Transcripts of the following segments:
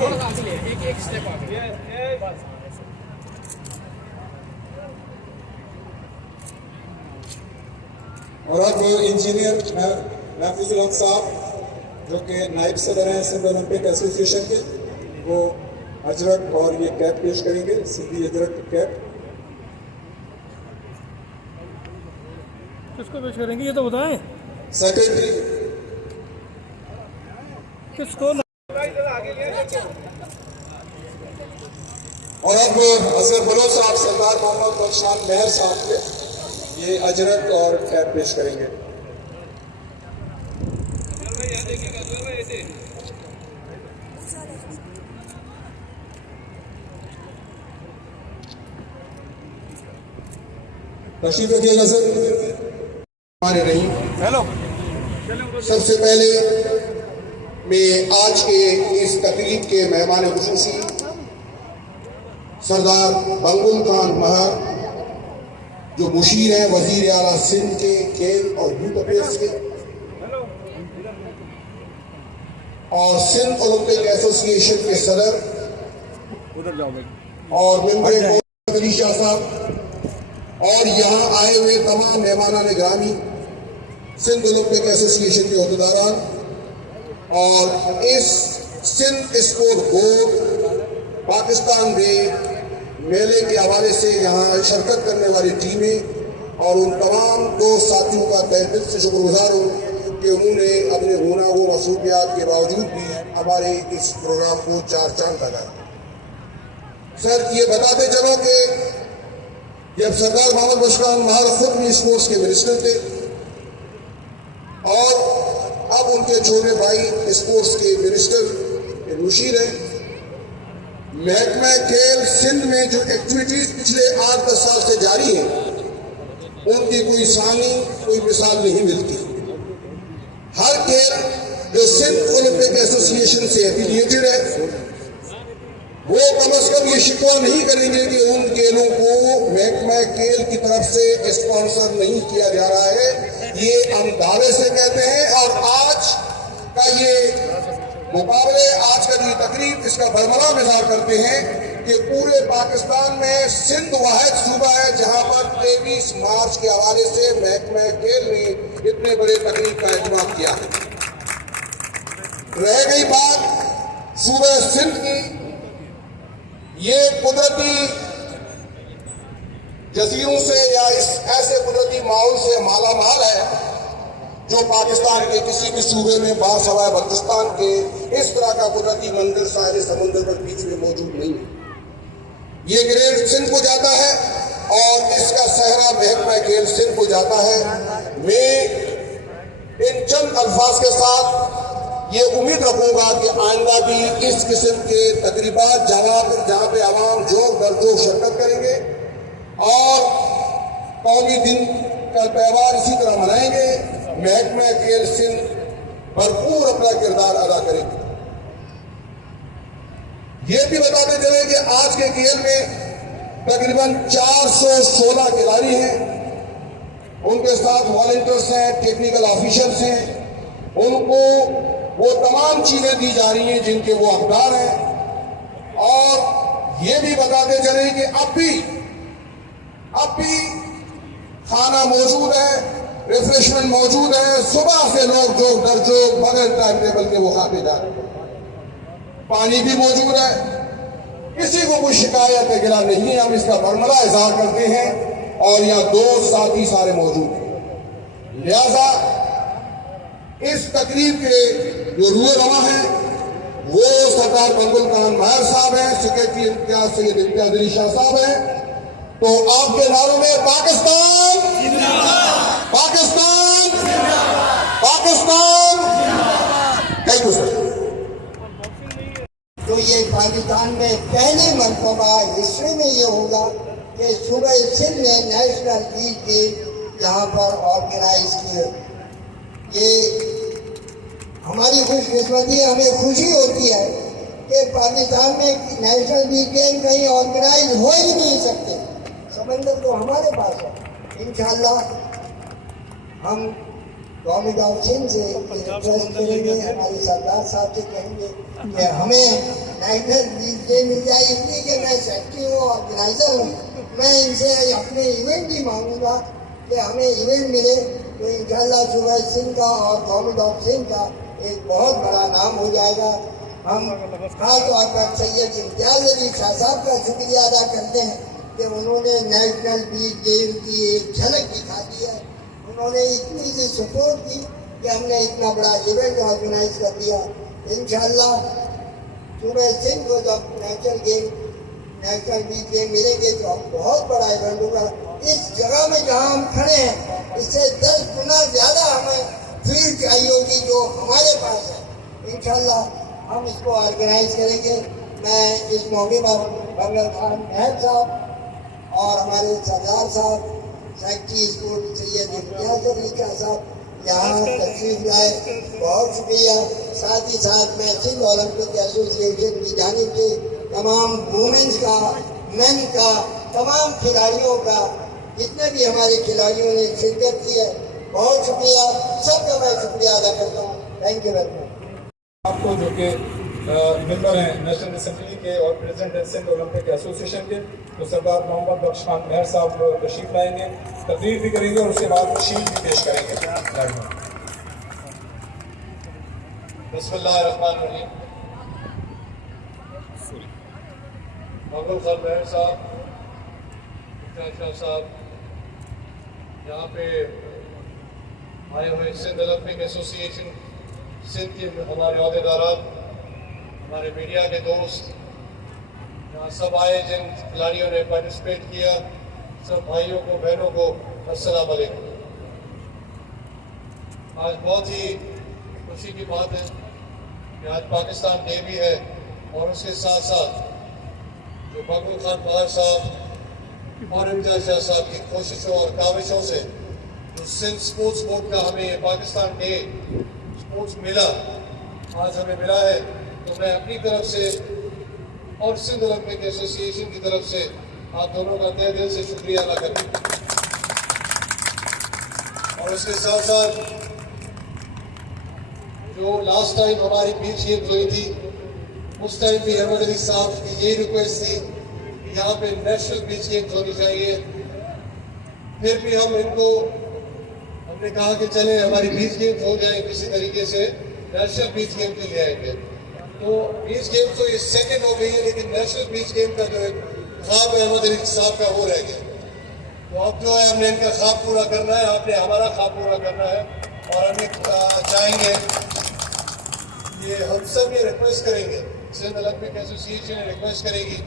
और अब इंजीनियर महफूजुल हक साहब जो कि नायब सदर हैं सिंध ओलंपिक एसोसिएशन के, वो अजरक और ये कैप पेश करेंगे, सिंधी अजरक कैप। किसको पेश करेंगे ये तो बताएं। सेक्रेटरी किसको? और अब असगर बलोच साहब सरदार मोहम्मद बख्शान मेहर साहब के ये अजरक और कैप पेश करेंगे। तशरीफ रखिएगा सर। हमारे रही हेलो। सबसे पहले मैं आज के इस तकरीब के मेहमान खुसूसी सरदार बंगुल खान महर जो मुशीर हैं वजीर आला सिंध के खेल और यूथ अफेयर्स के और सिंध ओलंपिक एसोसिएशन के सदर और मेंबर अली शाह साहब और यहाँ आए हुए तमाम मेहमानान ग्रामी सिंध ओलंपिक एसोसिएशन के अहदेदारान और इस सिंध स्पोर्ट बोर्ड पाकिस्तान में मेले के हवाले से यहाँ शिरकत करने वाली टीमें और उन तमाम दोस्त साथियों का तहे दिल से शुक्रगुजार हूँ कि उन्होंने अपने गुना व मसरूफियात के बावजूद भी हमारे इस प्रोग्राम को चार चांद लगाया। सर ये बताते चलो कि जब सरदार मोहम्मद बख्शान महर खुद भी स्पोर्ट्स के मिनिस्टर थे और अब उनके छोटे भाई स्पोर्ट्स के मिनिस्टर मुशीर हैं, महकमा खेल सिंध में जो एक्टिविटीज पिछले 8-10 साल से जारी हैं उनकी कोई सानी कोई मिसाल नहीं मिलती। हर खेल जो सिंध ओलंपिक एसोसिएशन से एफिलिएटेड है वो कम अज कम ये शिकवा नहीं करेंगे कि उन खेलों को महकमा खेल की तरफ से स्पॉन्सर नहीं किया जा रहा है। ये हम दावे से कहते हैं और आज का ये मुकाबले, आज का ये तकरीब इसका बरमला इज़हार करते हैं कि पूरे पाकिस्तान में सिंध वाहिद सूबा है जहां पर 23 मार्च के हवाले से महकमा खेल ने इतने बड़े तकरीब का एहतमाम किया है। रह गई बात सूबा सिंध की, ये कुदरती जजीरों से या इस ऐसे कुदरती माहौल से माला माल है जो पाकिस्तान के किसी भी सूबे में बासवाए बल्तिस्तान के इस तरह का कुदरती मंजर साहिल समुद्र पर बीच में मौजूद नहीं है। ये ग्रेड सिंध को जाता है और इसका सहरा महकमा खेल सिंध को जाता है। मैं इन चंद अल्फाज के साथ ये उम्मीद रखूंगा कि आइंदा भी इस किस्म के तकरीबात जहाँ पे आवाम जोर दर जोर शिरकत करेंगे और कौमी दिन का त्यौहार इसी तरह मनाएंगे। महकमा खेल सिंध भरपूर अपना किरदार अदा करेंगे। ये भी बताते चले कि आज के खेल में तकरीबन 416 खिलाड़ी हैं, उनके साथ वॉलंटियर्स हैं, टेक्निकल ऑफिसर्स हैं, उनको वो तमाम चीजें दी जा रही हैं जिनके वो हकदार हैं। और ये भी बताते चले कि अब भी खाना मौजूद है, रिफ्रेशमेंट मौजूद है, सुबह से लोग जो दर जो बगैर टाइम टेबल के वो खाते जा रहे हैं। पानी भी मौजूद है, किसी को कोई शिकायत गिला नहीं है। हम इसका बरमला इज़हार करते हैं और यहाँ दोस्त साथी सारे मौजूद हैं। लिहाजा इस तकरीब के जो रूए रवा हैं वो सरदार बंगुल खान महर साहब हैं, सेक्रेटरी इम्तियाज सैयद इम्तियाज अली शाह साहब हैं। तो आपके नारों में Pakistan Pakistan Pakistan. Thank you sir. तो ये पाकिस्तान में पहली मरतबा हिस्ट्री में ये होगा कि सूबे सिंध ने नेशनल लीग के यहाँ पर ऑर्गेनाइज किए। ये हमारी खुशकिस्मती है, हमें खुशी होती है कि पाकिस्तान में नेशनल लीग गेम कहीं ऑर्गेनाइज हो ही नहीं सकते। समंदर तो हमारे पास है। इंशाअल्लाह हम गवर्नमेंट ऑफ सिंध से रिक्वेस्ट करेंगे, हमारे सरदार साहब से कहेंगे कि हमें नेशनल लीग डे मिल जाए, इसलिए कि मैं सेक्रेटरी हूँ, ऑर्गेनाइजर हूँ। मैं इनसे अपने इवेंट भी मांगूंगा कि हमें इवेंट मिले तो इंशाल्लाह सुबह सिंह का और गवर्नमेंट ऑफ सिंह का एक बहुत बड़ा नाम हो जाएगा। हम खास तौर पर सैयद इम्तियाज अली शाह साहब का शुक्रिया अदा करते हैं कि उन्होंने नेशनल बीच गेम की एक झलक दिखा दी है। उन्होंने इतनी सी सपोर्ट की कि हमने इतना बड़ा इवेंट ऑर्गेनाइज कर दिया। इंशाल्लाह सुबह सिंह को जब नेशनल बीच गेम मिलेंगे तो हम बहुत बड़ा इवेंट होगा। इस जगह में जहाँ हम खड़े हैं इससे 10 गुना ज्यादा हमें फील्ड चाहिए होगी जो हमारे पास है। इंशाल्लाह हम इसको ऑर्गेनाइज करेंगे। मैं इस मौके पर बंगल खान महल साहब और हमारे सरदार साहब सेक्रेटरी स्पोर्ट सैयद इम्तियाज अली शाह साहब यहाँ तशरीफ लाए, बहुत शुक्रिया। साथ ही साथ मैं सिंध ओलंपिक एसोसिएशन की जानिब से तमाम वुमेन्स का, मेन का, तमाम खिलाड़ियों का, जितने भी हमारे खिलाड़ियों ने शिरकत की है, बहुत शुक्रिया। सबका मैं शुक्रिया अदा करता हूँ। Thank you very much. आपको जो कि मेंबर हैं नेशनल असेंबली के और प्रेसिडेंट हैं सिंध ओलंपिक एसोसिएशन के, तो सरदार मोहम्मद बख्श खान महर साहब तशरीफ लाएंगे, तकरीर भी करेंगे और उसके बाद शील्ड भी पेश करेंगे। बिस्मिल्लाहिर्रहमानिर्रहीम। मोहम्मद खान महर साहब, शाह साहब, यहाँ पे आए हुए सिंध ओलंपिक एसोसिएशन सिंध के हमारे अहदेदारान, हमारे मीडिया के दोस्त, यहाँ सब आए जिन खिलाड़ियों ने पार्टिसिपेट किया, सब भाइयों को, बहनों को अस्सलाम वालेकुम। आज बहुत ही खुशी की बात है कि आज पाकिस्तान डे भी है और उसके साथ साथ जो मकबूल खान महर साहब और इम्तियाज शाह साहब की कोशिशों और काविशों से जो सिंध स्पोर्ट्स बोर्ड का हमें ये पाकिस्तान डे स्पोर्ट्स मिला, आज हमें मिला है, तो मैं अपनी तरफ से और सिंध ओलंपिक एसोसिएशन की तरफ से आप दोनों का तहे दिल से शुक्रिया अदा करूँ। और उसके साथ साथ जो लास्ट टाइम हमारी बीच गेम्स हुई थी, उस टाइम भी अहमद अली साहब की यही रिक्वेस्ट थी कि यहाँ पे नेशनल बीच गेम्स होनी चाहिए। फिर भी हमने कहा कि चले हमारी बीच गेम्स हो जाए, किसी तरीके से नेशनल बीच गेम के लिए आएंगे। तो बीच गेम तो ये सेकंड हो गई है, लेकिन नेशनल बीच गेम का जो ख्वाब है अहमद अली साहब का वो रह गया। तो अब जो है हमने इनका ख्वाब पूरा करना है, आपने हमारा ख्वाब पूरा करना है और हमें चाहेंगे, ये हम सब ये रिक्वेस्ट करेंगे, सिंध ओलंपिक एसोसिएशन रिक्वेस्ट करेगी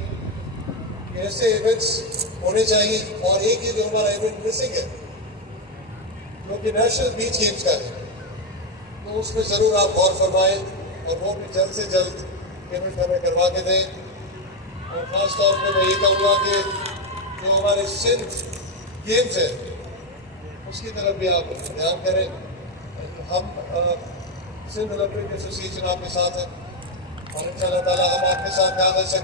कि ऐसे इवेंट्स होने चाहिए। और एक ही जो हमारा इवेंट मिसिंग है जो कि नेशनल बीच गेम्स का है, तो उस पर ज़रूर आप गौर फरमाएं और वो भी जल्द से जल्द इवेंट हमें करवा के दें। और ख़ास तौर पर मैं ये कहूँगा कि जो हमारे सिंध गेम्स है उसकी तरफ भी आप ध्यान करें। हम सिंध ओलंपिक एसोसिएशन आपके साथ है और इंशाअल्लाह ताला हम आपके साथ कागज से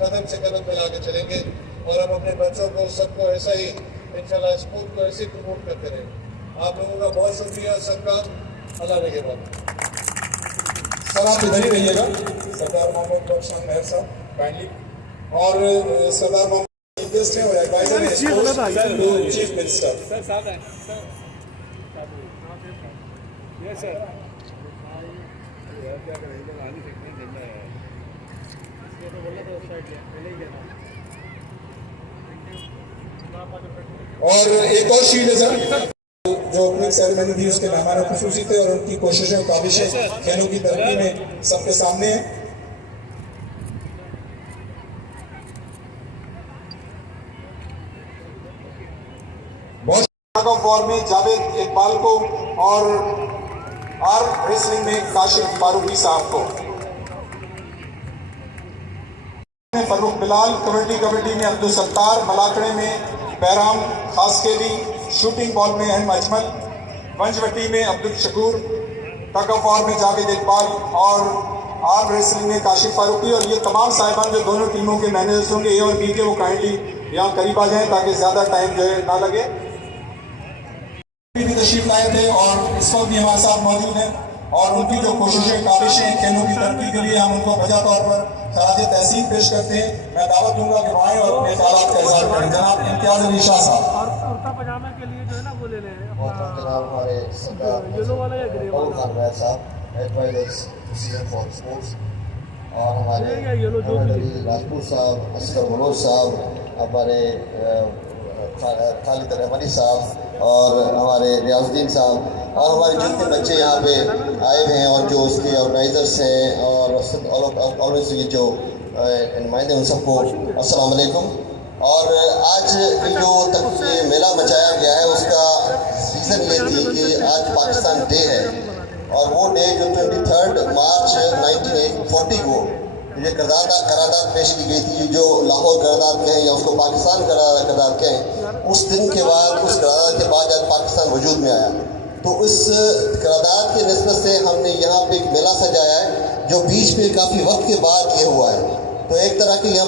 कदम से कदम मिला के चलेंगे और हम अपने बच्चों को, सबको ऐसा ही इंशाअल्लाह स्पोर्ट को ऐसे प्रमोट करते रहें। आप लोगों का बहुत शुक्रिया सबका। अल्लाह ने के बाद सर आप इधर ही रहिएगा, सरदार मोहम्मद बख्श खान महर साहब काइंडली, और सरदार मोहम्मद गेस्ट हैं और एडवाइजर हैं चीफ मिनिस्टर। सर साथ हैं सर, यस सर। क्या करेंगे, आगे देखने देना है, इसलिए तो बोला था उस साइड ले ही गया। और एक और शील्ड है सर, जो ओपनिंग सेरेमनी थी उसके मेहमान खुसूसी थे और उनकी कोशिशें, काविशें खेलों की तरक्की में सबके सामने है। वॉर में जावेद इकबाल को और आर्म रेसलिंग में काशिफ फारूकी साहब को, फरूख बिलाल, कबड्डी में अब्दुल सत्तार, मलाकड़े में बैराम खासकेली, शूटिंग बॉल में अहम अजमल, पंचवटी में Abdul Shakoor, tug of war में जावेद इकबाल और आर्म रेसलिंग में काशिफ फारूकी। और ये तमाम साहिबान जो दोनों टीमों के मैनेजर्स होंगे ए और बी के, वो काइंडली यहाँ करीब आ जाएं ताकि ज़्यादा टाइम जो है ना लगे। भी तशरीफ लाए थे और इस वक्त भी हमारे साथ मौजूद हैं और उनकी जो कोशिशें काविशें खेलों की तरक्की के लिए हम उनको वजह तौर पर खराज तहसीन पेश करते हैं। मैं दावत दूंगा कि वहाँ और अपने ख्यालात का इजहार करें। जनाब इम्तियाज अली शाह साहब। और कुर्ता पजामे के लिए जो है ना वो ले लें मोहतरम जनाब हमारे सरदार येलो वाला या ग्रे मौलू वाला खान वैद साहब एडवाइजर्स सीएम फॉर स्पोर्ट्स, और हमारे या येलो जो अहमद भी अली राजपूत साहब, असगर मनोज साहब, हमारे खालिद रहमानी साहब और हमारे रियाजुद्दीन साहब, और हमारे जितने बच्चे यहाँ पे आए हुए हैं और जो उसके ऑर्गेनाइजर्स हैं और ऑलवेज ये जो नुमाइंदे उन सबको अस्सलाम वालेकुम। और आज जो ये मेला मचाया गया है उसका रीज़न ये थी कि आज पाकिस्तान डे है, और वो डे जो 23 मार्च 1940 को ये करारदाद पेश की गई थी, जो लाहौर करारदाद कहें या उसको पाकिस्तान करारदाद कहें, उस दिन के बाद, उस करारदाद के बाद आज पाकिस्तान वजूद में आया। तो उस करारदाद के निस्बत से हमने यहाँ पे एक मेला सजाया है जो बीच में काफ़ी वक्त के बाद ये हुआ है। तो एक तरह के यहाँ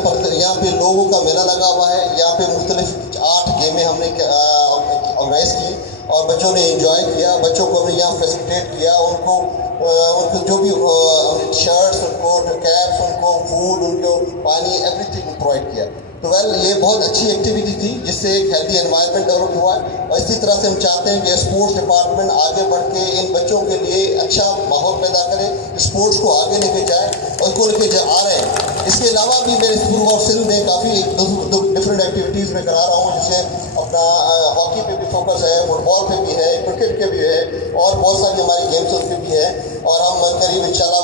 पे लोगों का मेला लगा हुआ है। यहाँ पे मुख्तलिफ 8 गेमें हमने ऑर्गेनाइज की और बच्चों ने एंजॉय किया। बच्चों को हमने यहाँ फैसिलिटेट किया, उनको जो भी शर्ट्स, उनको कैप्स, उनको फूड, उनको पानी, एवरीथिंग प्रोवाइड किया। तो ये बहुत अच्छी एक्टिविटी थी जिससे एक हेल्दी एनवायरनमेंट डेवलप हुआ है। और इसी तरह से हम चाहते हैं कि स्पोर्ट्स डिपार्टमेंट आगे बढ़ के इन बच्चों के लिए अच्छा माहौल पैदा करे, स्पोर्ट्स को आगे लेके जाए और उसको लेके आ रहे हैं। इसके अलावा भी मेरे स्कूल और सिंध में काफ़ी डिफरेंट एक्टिविटीज़ में करा रहा हूँ, जिससे अपना हॉकी पे भी फोकस है, फुटबॉल पे भी है, क्रिकेट के भी है, और बहुत सारी हमारी गेम्स उसके भी है। और हम करीब इंशाल्लाह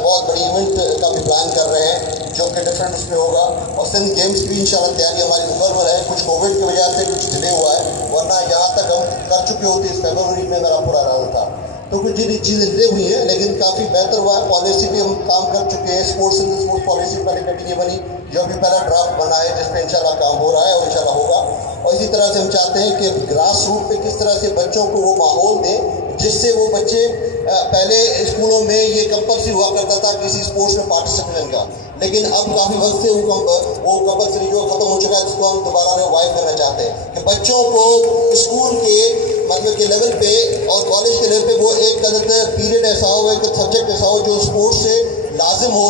बहुत बड़ी इवेंट का भी प्लान कर रहे हैं जो कि डिफरेंट उसमें होगा। और सिंध गेम्स की भी इंशाल्लाह तैयारी हमारी मुकम्मल है। कुछ कोविड की वजह से कुछ डिले हुआ है, वरना यहाँ तक हम कर चुके होते इस फरवरी में मेरा पूरा रहा था। तो कुछ चीज़ें डिले हुई हैं लेकिन काफ़ी बेहतर हुआ है। पॉलिसी भी हम काम कर चुके हैं, स्पोर्ट्स पॉलिसी पहले कटिंग बनी, जो भी पहला ड्राफ्ट बना है जिस पर इंशाल्लाह काम हो रहा है और इंशाल्लाह होगा। और इसी तरह से हम चाहते हैं कि ग्रास रूट पे किस तरह से बच्चों को वो माहौल दें जिससे वो बच्चे, पहले स्कूलों में ये कंपल्सरी हुआ करता था किसी स्पोर्ट्स में पार्टिसिपेशन का, लेकिन अब काफ़ी वक्त से वो कंपल्सरी जो ख़त्म हो चुका है, जिसको हम दोबारा रिवाइव करना चाहते हैं कि बच्चों को स्कूल के मतलब के लेवल पे और कॉलेज के लेवल पे वो एक पीरियड ऐसा हो, एक सब्जेक्ट ऐसा हो जो स्पोर्ट्स से लाजिम हो,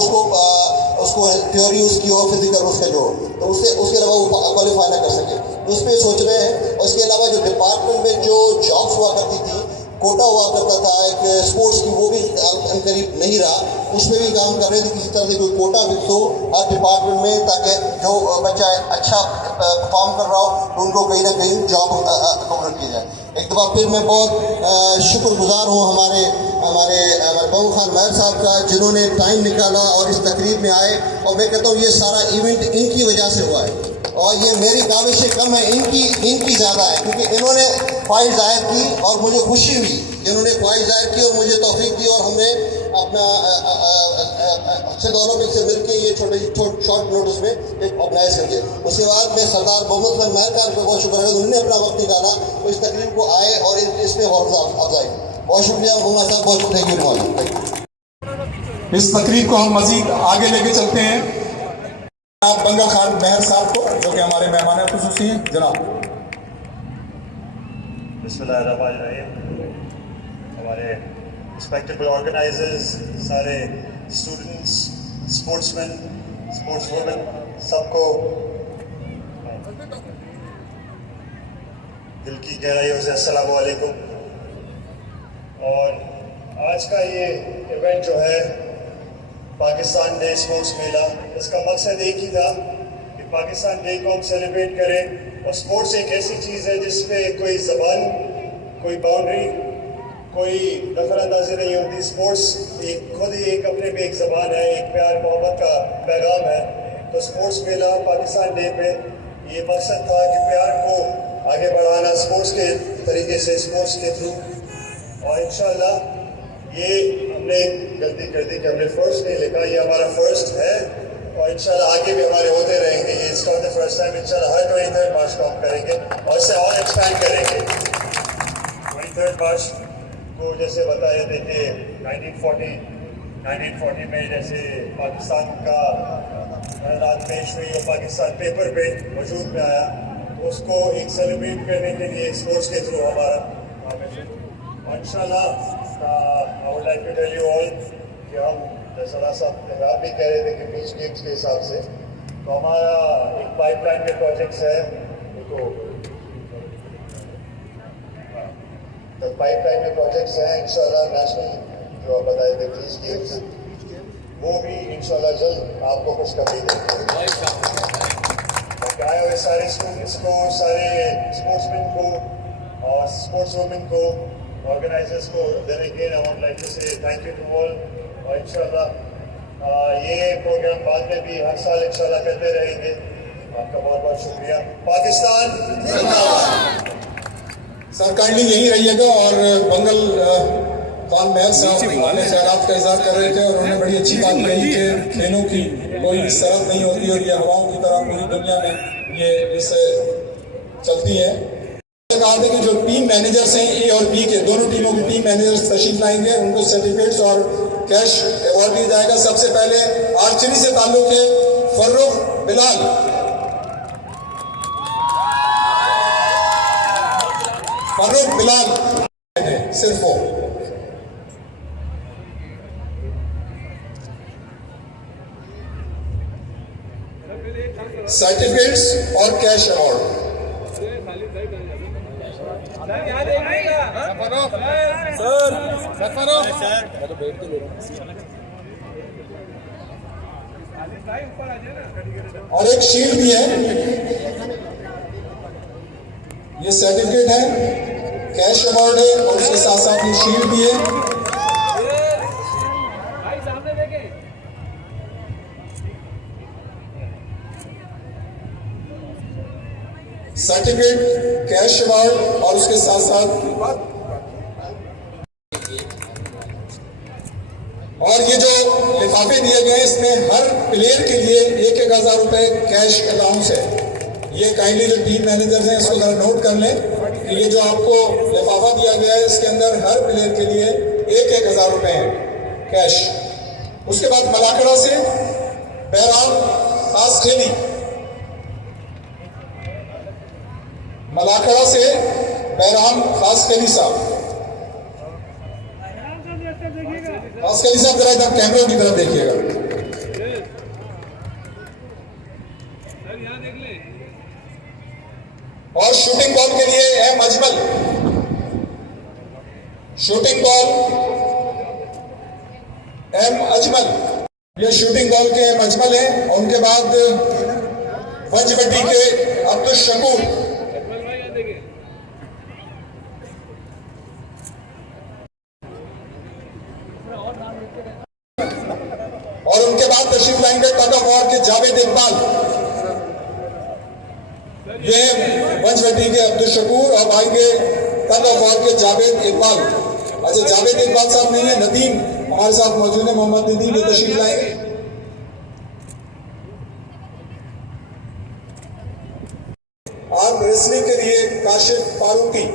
उसको थ्योरी उसकी हो, फिजिकल उसके जो, तो उसके अलावा वो क्वालिफाई ना कर सके, तो उस पर सोच रहे हैं। और इसके अलावा जो डिपार्टमेंट में जो जॉब्स हुआ करती थी, कोटा हुआ करता था एक स्पोर्ट्स की, वो भी करीब नहीं रहा, उसमें भी काम कर रहे थे किसी तरह से कोई कोटा फिक्स हो हर डिपार्टमेंट में, ताकि जो बच्चा अच्छा परफॉर्म कर रहा हो तो उनको कहीं ना कहीं जॉब कवर की जाए। एक दफ़ा फिर मैं बहुत शुक्रगुजार हूँ हमारे मौलू खान वैद साहब का, जिन्होंने टाइम निकाला और इस तकरीब में आए। और मैं कहता हूँ ये सारा इवेंट इनकी वजह से हुआ है, और ये मेरी काविशें कम है, इनकी ज़्यादा है, क्योंकि इन्होंने ख्वाहिश जाहिर की और मुझे खुशी हुई कि इन्होंने ख्वाहिश जाहिर की और मुझे तौफीक दी, और हमने अपना अच्छे दौरों में से मिल के ये शॉर्ट नोटिस में एक ऑर्गेनाइज करके, उसके बाद मैं सरदार मोहम्मद खान महर खान को बहुत शुक्र है, उन्होंने अपना वक्त निकाला तो इस तकरीब को आए और इस पर हौसला अफजाई। बहुत शुक्रिया मोहम्मद साहब, बहुत थैंक यू। इस तकरीब को हम मजीद आगे लेके चलते हैं जनाब बंगा खान महर साहब को, जो कि हमारे मेहमान खुसूसी हैं। जनाब बिस्मिल्लाहिर्रहमानिर्रहीम। हमारे रिस्पेक्टेबल ऑर्गेनाइजर्स, सारे स्टूडेंट्स, स्पोर्ट्समैन, स्पोर्ट्स वुमेन, सबको दिल की गहराइयों से अस्सलाम वालेकुम। और आज का ये इवेंट जो है पाकिस्तान डे स्पोर्ट्स मेला, इसका मकसद एक ही था कि पाकिस्तान डे को हम सेलिब्रेट करें। और स्पोर्ट्स एक ऐसी चीज़ है जिसपे कोई ज़बान, कोई बाउंड्री, कोई दखलअंदाजी नहीं होती। स्पोर्ट्स खुद ही एक अपने में एक ज़बान है, एक प्यार मोहब्बत का पैगाम है। तो स्पोर्ट्स मेला पाकिस्तान डे पे ये मकसद था कि प्यार को आगे बढ़ाना स्पोर्ट्स के तरीके से, स्पोर्ट्स के थ्रू। और इंशाल्लाह ये हमने गलती कर दी कि हमने फर्स्ट नहीं लिखा, ये हमारा फर्स्ट है और इंशाल्लाह आगे भी हमारे होते रहेंगे। ये it's not the first time, इंशाल्लाह हर 23 मार्च को हम करेंगे और इसे और एक्सपैंड करेंगे। 23 मार्च को जैसे बताया थे कि 1940 में जैसे पाकिस्तान का हालात पेश हुई और पाकिस्तान पेपर पे वजूद में आया, तो उसको एक सेलिब्रेट करने के लिए स्पोर्ट्स के थ्रू हमारा और इंशाल्लाह I would like to tell you all कि हम जैसा साहब आप भी कह रहे थे कि बीच गेम्स के हिसाब से तो हमारा एक पाइपलाइन के प्रोजेक्ट्स है देखो तो पाइपलाइन में प्रोजेक्ट्स हैं इंशाल्लाह नेशनल जो आप बताए थे बीच गेम्स वो भी इंशाल्लाह जल्द आपको कुछ कभी देंगे आए हुए सारे स्टूडेंट्स को सारे स्पोर्ट्समैन को और स्पोर्ट्स वुमेन को ऑर्गेनाइजर्स को then again I would like to say thank you to all और इंशाल्लाह ये प्रोग्राम बाद में भी हर साल इंशाल्लाह करते रहेंगे आपका बहुत बहुत शुक्रिया पाकिस्तान सर काइंडली यही रहिएगा और बंगल खान महल साहब अपने ख्यालात का इजहार कर रहे थे और उन्होंने बड़ी अच्छी बात कही कि खेलों की कोई शरत नहीं होती और ये हवाओं की तरह पूरी दुनिया में ये इससे चलती है। कहा था कि जो टीम मैनेजर्स हैं ए और बी के दोनों टीमों की टीम मैनेजर्स तशरीफ लाएंगे उनको सर्टिफिकेट्स और कैश अवार्ड दिया जाएगा। सबसे पहले आर्चरी से ताल्लुक है फर्रुख बिलाल सिर्फ वो सर्टिफिकेट्स और कैश अवार्ड और एक शील्ड भी है ये सर्टिफिकेट है कैश अवार्ड है और उसके साथ साथ ये शील्ड भी है। सर्टिफिकेट कैश अवार्ड और उसके साथ साथ और ये जो लिफाफे दिए गए इसमें हर प्लेयर के लिए 1,000 रुपए कैश अलाउंस है। ये काइंडली जो टीम मैनेजर्स हैं इसको जरा नोट कर लें कि ये जो आपको लिफाफा दिया गया है इसके अंदर हर प्लेयर के लिए 1,000 रुपए हैं कैश। उसके बाद मलाकड़ा से बैराम खास खेली मलाकड़ा से बैराम खास खेली साहब खास खेली साहब जरा इधर कैमरे की तरफ देखिएगा। और शूटिंग बॉल के लिए M Ajmal shooting ball M Ajmal ये शूटिंग बॉल के एम अजमल हैं। उनके बाद पंचवटी के अब्दुल शकूर और उनके बाद तशरीफ लाएंगे टग ऑफ वॉर के जावेद इकबाल ये पंचवटी के अब्दुल शकूर और आएंगे टग ऑफ वॉर के जावेद इकबाल। अच्छा जावेद इकबाल साहब नहीं है नदीम हमारे साथ मौजूद है मोहम्मद नदीम ये तशरीफ लाएंगे। आर्म रेसलिंग के लिए काशिफ फारूकी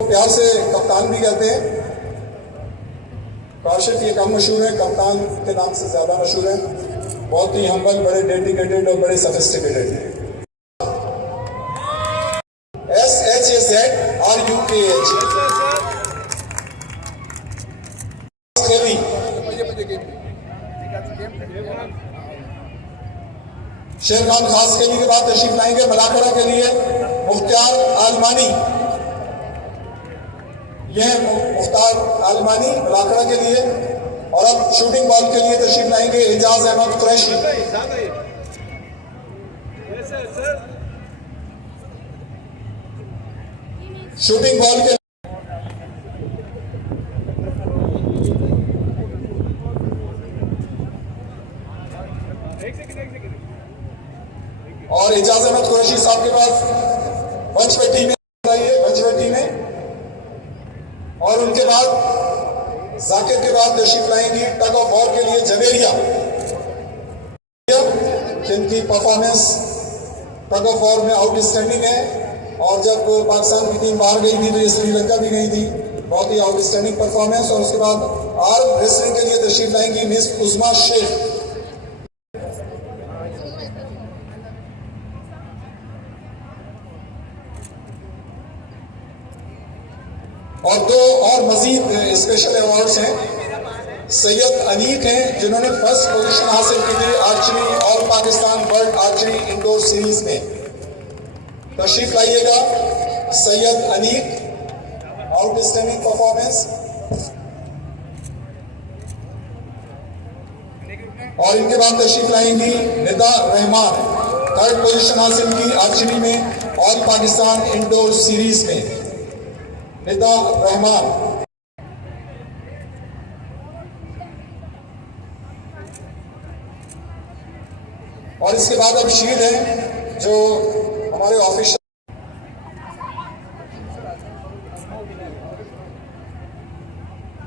प्यार से कप्तान भी कहते हैं। काशिफ ये कम मशहूर है कप्तान के नाम से ज्यादा मशहूर है। बहुत ही हम्बल बड़े डेडिकेटेड और बड़े सोफिस्टिकेटेड हैं। SHAZRUKH शेर खान खास खेली के बाद तशरीफ लाएंगे मलाकड़ा के लिए मुख्तार आलमानी यह मुख्तार आलमानी मलाकड़ा के लिए। और अब शूटिंग बॉल के लिए तशरीफ लाएंगे एजाज अहमद कुरैशी शूटिंग बॉल के और एजाज अहमद कुरैशी साहब के पास पंचवटी में और उनके बाद जाकिर के बाद तशरीफ लाएंगी टग ऑफ वॉर के लिए जवेरिया जिनकी परफॉर्मेंस टग ऑफ वॉर में आउटस्टैंडिंग है। और जब पाकिस्तान की टीम बाहर गई थी तो ये श्रीलंका भी गई थी बहुत ही आउटस्टैंडिंग परफॉर्मेंस। और उसके बाद आर्म रेसलिंग के लिए तशरीफ लाएंगी मिस उस्मा शेख। स्पेशल अवार्ड्स हैं। सैयद अनीक हैं जिन्होंने फर्स्ट पोजीशन हासिल की थी archery all Pakistan world archery indoor series में। तशरीफ लाइएगा सैयद अनीक, आउटस्टैंडिंग परफॉर्मेंस। और इनके बाद तशरीफ लाएंगी निदा रहमान, थर्ड पोजीशन हासिल की आर्चरी में ऑल पाकिस्तान इंडोर सीरीज में। निदा रहमान। और इसके बाद अब शील्ड है जो हमारे ऑफिशियल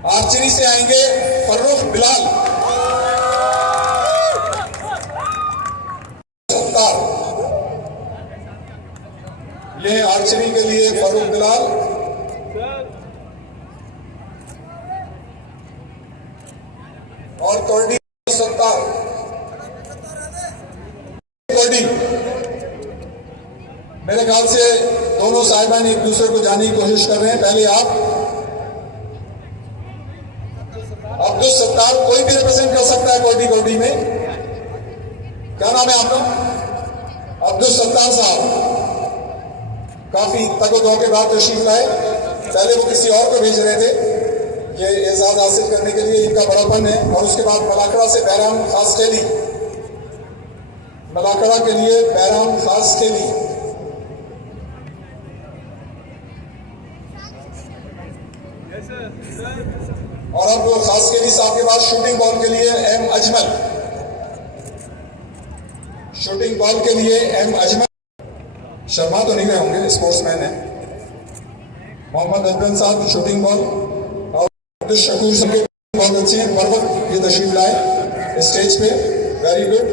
आर्चरी से आएंगे फर्रुख बिलाल। ये आर्चरी के लिए फर्रुख बिलाल। और कबड्डी सत्तार मेरे ख्याल से दोनों साहिबान एक दूसरे को जानने की कोशिश कर रहे हैं। पहले आप अब्दुल सत्तार, कोई भी रिप्रेजेंट कर सकता है कबड्डी में। क्या नाम है आपका? अब्दुल सत्तार साहब काफी तगदो के बाद तशरीफ लाए। पहले वो किसी और को भेज रहे थे ये एजाज हासिल करने के लिए, इनका बड़ापन है। और उसके बाद मलाकड़ा से बहराम खास खेली, मलाकड़ा के लिए बहराम खास खेली। और अब खास खेली साहब के बाद शूटिंग बॉल के लिए एम अजमल, शूटिंग बॉल के लिए एम अजमल। शर्मा तो नहीं गए होंगे, स्पोर्ट्समैन है। मोहम्मद अजमल साहब शूटिंग बॉल। और अब्दुल शकूर साहब बहुत अच्छे हैं, बरवक्त ये तशरीफ लाए स्टेज पे, वेरी गुड।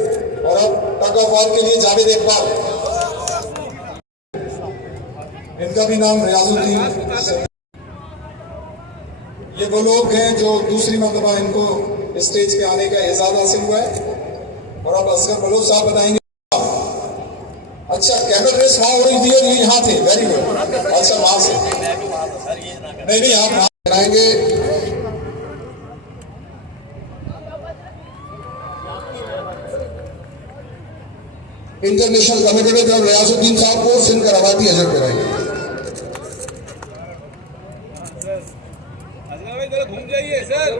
और अब टग ऑफ वॉर के लिए जावेद इकबाल, इनका भी नाम रियाजुद्दीन। ये वो लोग हैं जो दूसरी मरतबा इनको स्टेज पे आने का एजाज हासिल हुआ है। और अब असगर बलोच साहब बताएंगे। अच्छा, कैमरा ड्रेस वहां हो रही थी और ये यहाँ थे, वेरी गुड। अच्छा, वहां से नहीं आप बनाएंगे। इंटरनेशनल कमेटी में जब रियाजुद्दीन साहब को सिंध करावाती अजर कराएंगे। घूम जाइए सर।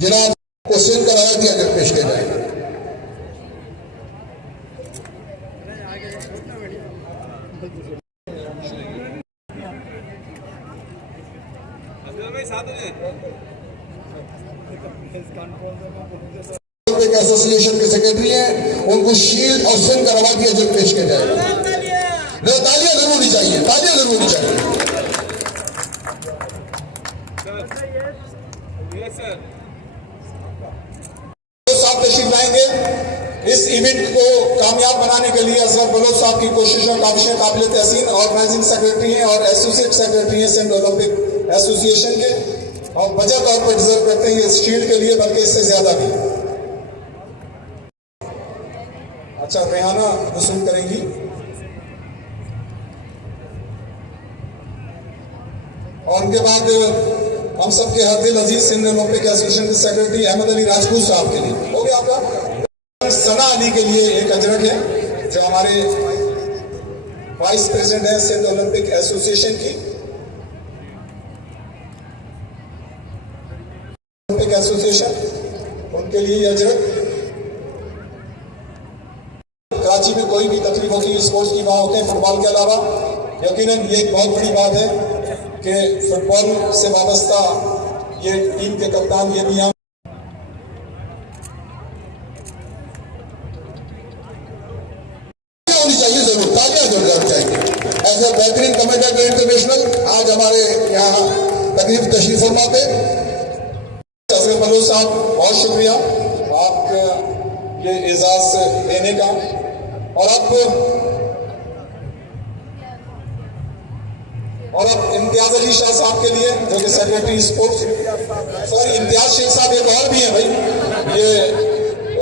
जनाब को सिंध करावाती अजर पेश किया जाएगा। एसोसिएशन के सेक्रेटरी हैं, उनको शील्ड और सिंध करावाती अजर पेश किया जाएगा। तालियां जरूरी चाहिए, तालियां जरूरी चाहिए। साहब तशरीफ लाएंगे। इस इवेंट को कामयाब बनाने के लिए असगर बलोच साहब की कोशिशों काबिश काबिल तहसीन ऑर्गेनाइजिंग सेक्रेटरी हैं और एसोसिएट सेक्रेटरी हैं सिंध ओलंपिक एसोसिएशन के, और वजह तौर पर डिजर्व करते हैं इस शील्ड के लिए, बल्कि इससे ज्यादा भी। अच्छा, रेहाना वसूल करेंगी। और उनके बाद हम सबके हरदिल अजीज सिंध ओलंपिक एसोसिएशन के सेक्रेटरी अहमद अली राजपूत साहब के लिए हो गया आपका। सना अली के लिए एक अजरक है जो हमारे वाइस प्रेसिडेंट है सिंध ओलंपिक एसोसिएशन की। ओलंपिक एसोसिएशन उनके लिए ये अजरक। कराची में कोई भी तकलीफ होती है स्पोर्ट्स की वहां होते हैं फुटबॉल के अलावा। यकीनन ये एक बहुत बड़ी बात है कि फुटबॉल से वाबस्ता ये टीम के कप्तान ये भी हम होनी चाहिए, जरूर तालियां जरूर चाहिए। ऐसे बेहतरीन कमेटी इंटरनेशनल आज हमारे यहाँ तकरीब तशरीफ फरमा पे असगर बलोच साहब बहुत शुक्रिया आपका ये एजाज देने का। और अब इम्तियाज अली शाह साहब के लिए जो कि secretary sports, sorry Imtiaz Sheikh साहब एक और भी है भाई ये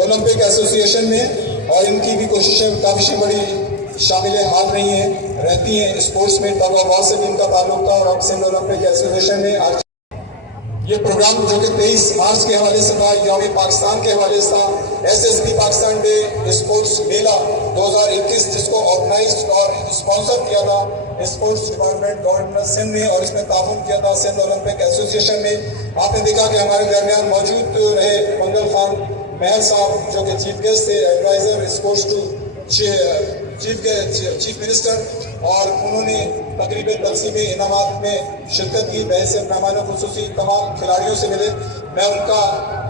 ओलंपिक एसोसिएशन में, और इनकी भी कोशिशें काफी बड़ी शामिल हाथ रही हैं। रहती हैं स्पोर्ट्स में, टग ऑफ वॉर से भी इनका ताल्लुक था और अब सिंध ओलंपिक एसोसिएशन में ये प्रोग्राम जो कि 23 मार्च के हवाले से था, यौम पाकिस्तान के हवाले से था, SSB पाकिस्तान डे स्पोर्ट्स मेला 2021 जिसको ऑर्गेनाइज और स्पॉन्सर किया था स्पोर्ट्स डिपार्टमेंट गवर्नमेंट सिंध ने और इसमें ताउन किया था सिंध ओलंपिक एसोसिएशन ने। आपने देखा कि हमारे दरमियान मौजूद रहे मंगल खान महल साहब जो कि चीफ गेस्ट थे, advisor sports to chief minister, और उन्होंने तकरीबन तकसीमी इनामात में शिरकत की। बहैसियत मेहमान खुसूसी तमाम खिलाड़ियों से मिले, मैं उनका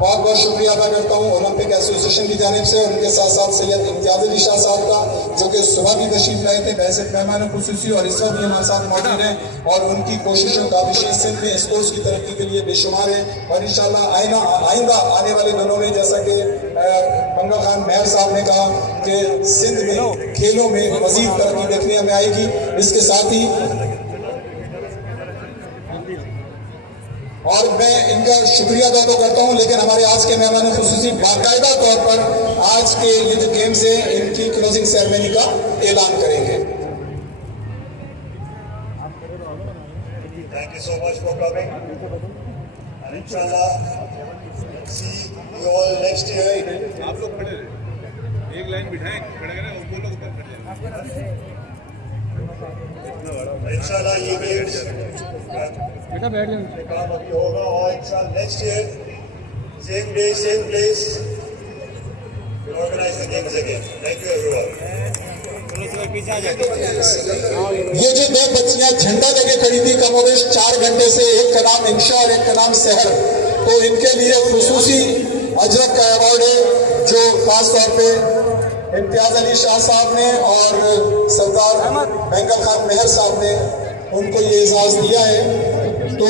बहुत बहुत शुक्रिया अदा करता हूँ ओलंपिक एसोसिएशन की जानिब से, और उनके साथ साथ सैयद इम्तियाज अली शाह साहब का जो कि सुबह भी तशरीफ लाए थे बहैसियत मेहमान खुसूसी और इस वक्त भी हमारे साथ मौजूद हैं, और उनकी कोशिशों का विशेष सिंध में स्पोर्ट्स की तरक्की के लिए बेशुमार है। और इंशाल्लाह आइंदा आने वाले दिनों में जैसा कि मंगल खान मेहर साहब ने कहा कि सिंध में खेलों में मजीद तरक्की देखने में आएगी। इसके साथ ही और मैं इनका शुक्रिया अदा तो करता हूं, लेकिन हमारे आज के मेहमान खुसूसी बाकायदा तौर पर आज के ये जो गेम्स है इनकी क्लोजिंग सेरेमनी का ऐलान करेंगे। Thank you so much for coming. And inshallah, see you all next year. आप लोग खड़े रहे, एक लाइन बिठाएं, खड़े करें और वो लोग ऊपर खड़े जाएं। इंशाल्लाह ये गेम्स बेटा बैठ जाओ। काम अभी होगा और इंशाल्लाह next year same day same place we'll organize the games again. Thank you everyone. ये जो दो बच्चियां झंडा लेके खड़ी थी कमोबेश 4 घंटे से, एक का नाम इंशा और एक का नाम सहर, तो इनके लिए खुसूसी अजरक का अवार्ड है जो खास तौर पे इम्तियाज अली शाह साहब ने और सरदार मंगल खान मेहर साहब ने उनको ये एजाज दिया है। तो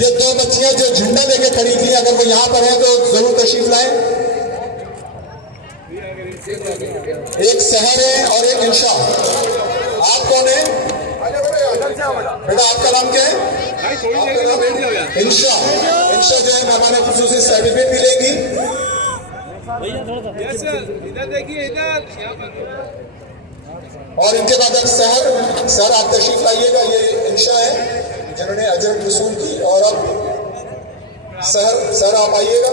ये दो बच्चियां जो झंडा लेके खड़ी थी, अगर वो यहाँ पर हैं तो जरूर तशरीफ लाएं। एक सहर है और एक इंशा। आप कौन है बेटा, आपका नाम क्या है? इंशा। इंशा जो है मेहमान खुसूसी सर्टिफिकेट भी लेगी। इधर देखिए, इधर और इनके बाद अब सहर आप तशरीफ लाइएगा। ये इंशा है जिन्होंने अजर वसूल की, और अब सहर आप आइएगा।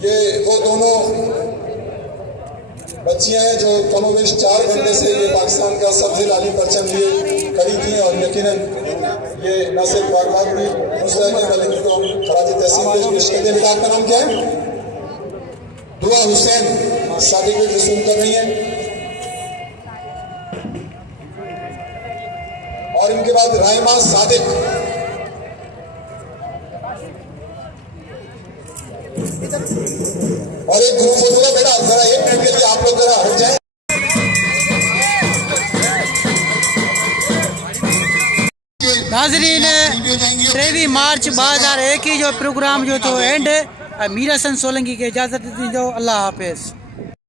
ये वो दोनों बच्चियां हैं जो कमोबेश 4 घंटे से ये पाकिस्तान का सबसे लाली परचम लिए खड़ी थी, और यकीनन ये न सिर्फ बागबानी मुस्तैद है बल्कि तो खराज तहसीन पेश करते हैं। बेटा आपका नाम क्या है? दुआ हुसैन सर्टिफिकेट रसूल कर रही हैं। और इनके बाद राइमा सादिक। और एक ग्रुप फोटो का बेटा जरा 1 मिनट के लिए आप लोग जरा हट जाए। नाजरीन 23 मार्च 2021 जो प्रोग्राम जो तो एंड मीर हसन सोलंकी के इजाज़त दी दो। अल्लाह हाफिज़।